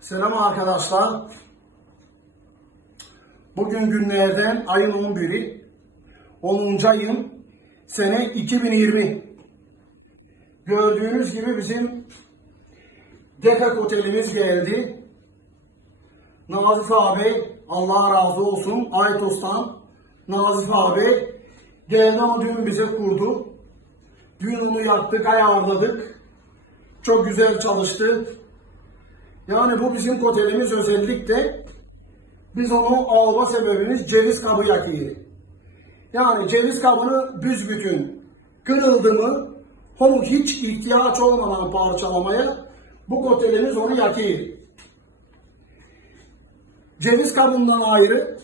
Selam arkadaşlar. Bugün günlerden ayın 11'i. 10. ayın sene 2020. Gördüğünüz gibi bizim Dekak Otelimiz geldi. Nazif abi Allah razı olsun Aytos'tan Nazif abi geldi ama düğün bize kurdu. Düğününü yaptık, ayarladık. Çok güzel çalıştı. Yani bu bizim otelimiz özellikle biz onu alma sebebimiz ceviz kabı yakıyor. Yani ceviz kabını büzbütün kırıldı mı onu hiç ihtiyaç olmadan parçalamaya bu otelimiz onu yakıyor. Ceviz kabından ayrı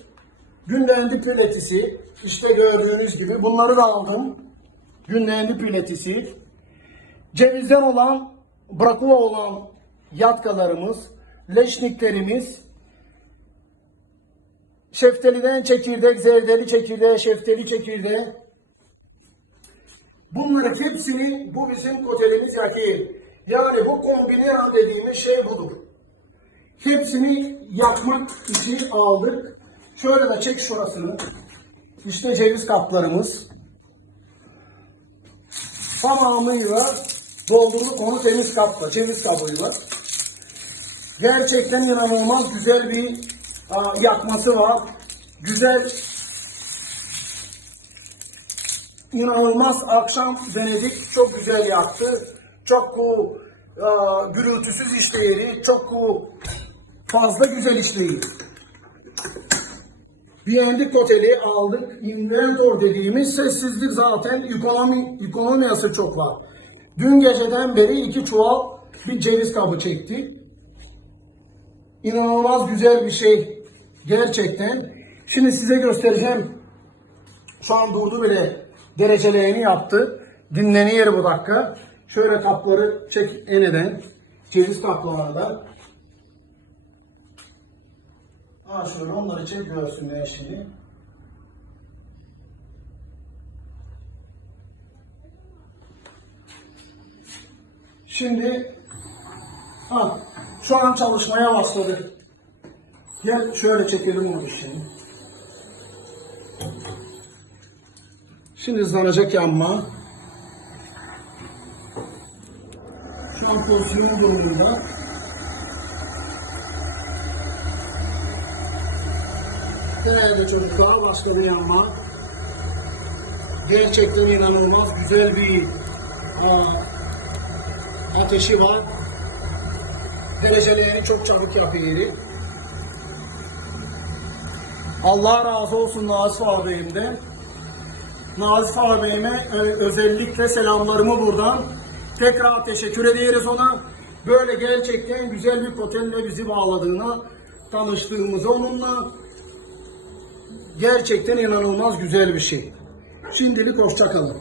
günlendi piletisi işte gördüğünüz gibi bunları da aldım. Günlendi piletisi cevizden olan brakula olan yatkalarımız, leşniklerimiz, şeftaliden çekirdek, zerdeli çekirdeği, şeftali çekirdeği. Bunların hepsini bu bizim otelimiz yakıyor. Yani bu kombinera dediğimiz şey budur. Hepsini yakmak için aldık. Şöyle de çek şurasını. İşte ceviz kaplarımız. Tamamıyla doldurduk onu temiz kapla, ceviz kabıyla. Gerçekten inanılmaz güzel bir aa, yakması var. Güzel inanılmaz akşam denedik. Çok güzel yaktı. Çok ku, aa, gürültüsüz işleyeri. Çok ku, fazla güzel işleyi. Beğendik oteli aldık. Inventor dediğimiz sessizlik zaten ekonomi, ekonomiyası çok var. Dün geceden beri iki çuval bir ceviz kabı çekti. İnanılmaz güzel bir şey. Gerçekten. Şimdi size göstereceğim. Şu an durdu bile. Derecelerini yaptı. Dinleniyor bu dakika. Şöyle kapları çek eneden. Ceviz kaplarında. Ha şöyle onları çek görsünler şimdi. Şimdi ha, şu an çalışmaya başladı. Gel şöyle çekelim onu şimdi. Şimdi hızlanacak yanma. Şu an pozisyon durumunda. Değerli çocuklar başka bir yanma. Gerçekten inanılmaz güzel bir aa, ateşi var. Derecelerini çok çabuk yapıyor. Allah razı olsun Nazif ağabeyimden. Nazif ağabeyime e, özellikle selamlarımı buradan tekrar teşekkür ediyoruz ona. Böyle gerçekten güzel bir otelle bizi bağladığına, tanıştığımıza onunla gerçekten inanılmaz güzel bir şey. Şimdilik hoşça kalın.